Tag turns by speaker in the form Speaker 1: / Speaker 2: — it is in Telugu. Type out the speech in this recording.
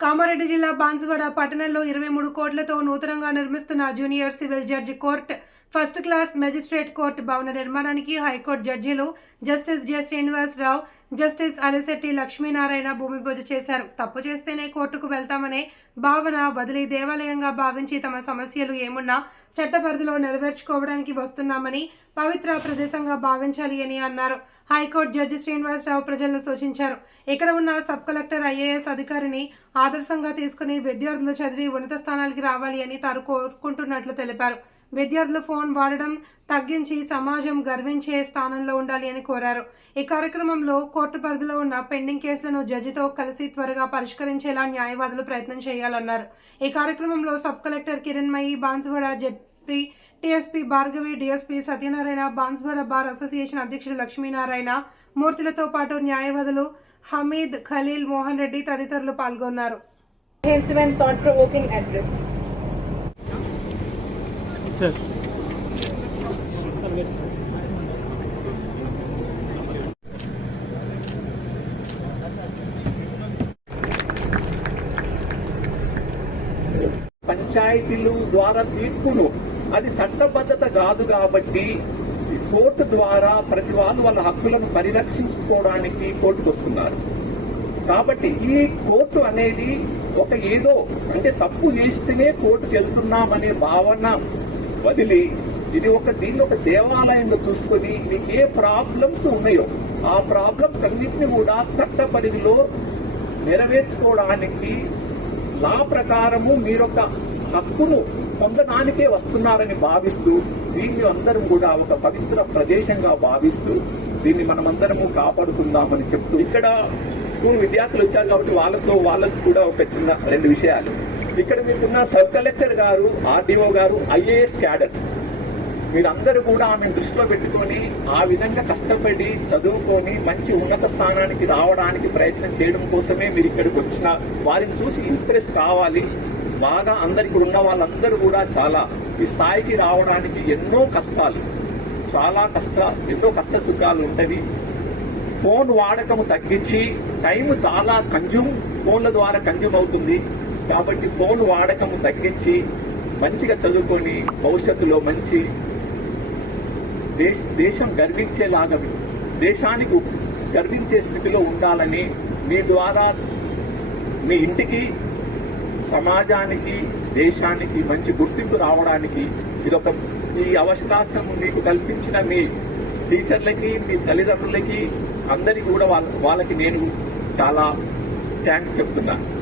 Speaker 1: కామారెడ్డి జిల్లా బాన్సువాడ పట్టణంలో ఇరవై మూడు కోట్లతో నూతనంగా నిర్మిస్తున్న junior civil judge court first class magistrate court భవన నిర్మాణానికి హైకోర్టు జడ్జీలు justice J Srinivasarao justice Alishetti Lakshminarayana భూమి పూజ చేశారు. తప్పు చేస్తేనే కోర్టుకు వెళ్తామనే భావన బదిలీ దేవాలయంగా భావించి తమ సమస్యలు ఏమున్నా చట్ట పరిధిలో నెరవేర్చుకోవడానికి వస్తున్నామని పవిత్ర ప్రదేశంగా భావించాలి అని అన్నారు. హైకోర్టు జడ్జి శ్రీనివాసరావు ప్రజలను సూచించారు. ఇక్కడ ఉన్న సబ్ కలెక్టర్ ఐఏఎస్ అధికారిని ఆదర్శంగా తీసుకుని విద్యార్థులు చదివి ఉన్నత స్థానాలకి రావాలి అని తాను కోరుకుంటున్నట్లు తెలిపారు. విద్యార్థులు ఫోన్ వాడడం తగ్గించి సమాజం గర్వించే స్థానంలో ఉండాలి అని కోరారు. ఈ కార్యక్రమంలో కోర్టు పరిధిలో ఉన్న పెండింగ్ కేసులను జడ్జితో కలిసి త్వరగా పరిష్కరించేలా న్యాయవాదులు ప్రయత్నం చేయాలన్నారు. ఈ కార్యక్రమంలో sub collector Kiranmayi Banswada ZP TSP Bhargavi DSP Satyanarayana Banswada bar association అధ్యక్షుడు లక్ష్మీనారాయణ మూర్తులతో పాటు న్యాయవాదులు హమీద్ ఖలీల్ మోహన్ రెడ్డి తదితరులు పాల్గొన్నారు.
Speaker 2: సార్.
Speaker 3: పంచాయతీలు ద్వారా తీర్పును. అది చట్టబద్ధత కాదు కాబట్టి ఈ కోర్టు ద్వారా ప్రతి వాళ్ళు వాళ్ళ హక్కులను పరిరక్షించుకోవడానికి కోర్టుకు వస్తున్నారు. కాబట్టి ఈ కోర్టు అనేది ఒక ఏదో అంటే తప్పు చేస్తేనే కోర్టుకు వెళ్తున్నామనే భావన వదిలి ఇది ఒక దీన్ని ఒక దేవాలయంలో చూసుకొని మీకు ఏ ప్రాబ్లమ్స్ ఉన్నాయో ఆ ప్రాబ్లమ్స్ అన్నింటినీ కూడా చట్ట పరిధిలో నెరవేర్చుకోవడానికి లా ప్రకారము మీరొక హక్కును పొందడానికే వస్తున్నారని భావిస్తూ దీన్ని అందరం కూడా ఒక పవిత్ర ప్రదేశంగా భావిస్తూ దీన్ని మనమందరము కాపాడుకుందామని చెప్తూ ఇక్కడ స్కూల్ విద్యార్థులు వచ్చారు కాబట్టి వాళ్ళతో వాళ్ళకు కూడా ఒక చిన్న రెండు విషయాలు. ఇక్కడ మీకున్న సబ్ కలెక్టర్ గారు ఆర్డీఓ గారు ఐఏఎస్ క్యాడర్ మీరందరూ కూడా ఆమెను దృష్టిలో పెట్టుకొని ఆ విధంగా కష్టపడి చదువుకొని మంచి ఉన్నత స్థానానికి రావడానికి ప్రయత్నం చేయడం కోసమే మీరు ఇక్కడికి వచ్చిన. వారిని చూసి ఇన్స్పిరేషన్ కావాలి. బాగా అందరికి ఉన్న వాళ్ళందరూ కూడా చాలా ఈ స్థాయికి రావడానికి ఎన్నో కష్టాలు చాలా కష్ట ఎన్నో కష్ట సుఖాలు ఉంటవి. ఫోన్ వాడకము తగ్గించి టైం చాలా కన్జ్యూమ్ ఫోన్ల ద్వారా కన్జ్యూమ్ అవుతుంది. కాబట్టి ఫోన్ వాడకం తగ్గించి మంచిగా చదువుకొని భవిష్యత్తులో మంచి దేశ దేశం గర్వించేలాగా దేశానికి గర్వించే స్థితిలో ఉండాలని మీ ద్వారా మీ ఇంటికి సమాజానికి దేశానికి మంచి గుర్తింపు రావడానికి ఇదొక ఈ అవకాశం మీకు కల్పించిన మీ టీచర్లకి మీ తల్లిదండ్రులకి అందరికీ కూడా వాళ్ళ వాళ్ళకి నేను చాలా థ్యాంక్స్ చెప్తున్నాను.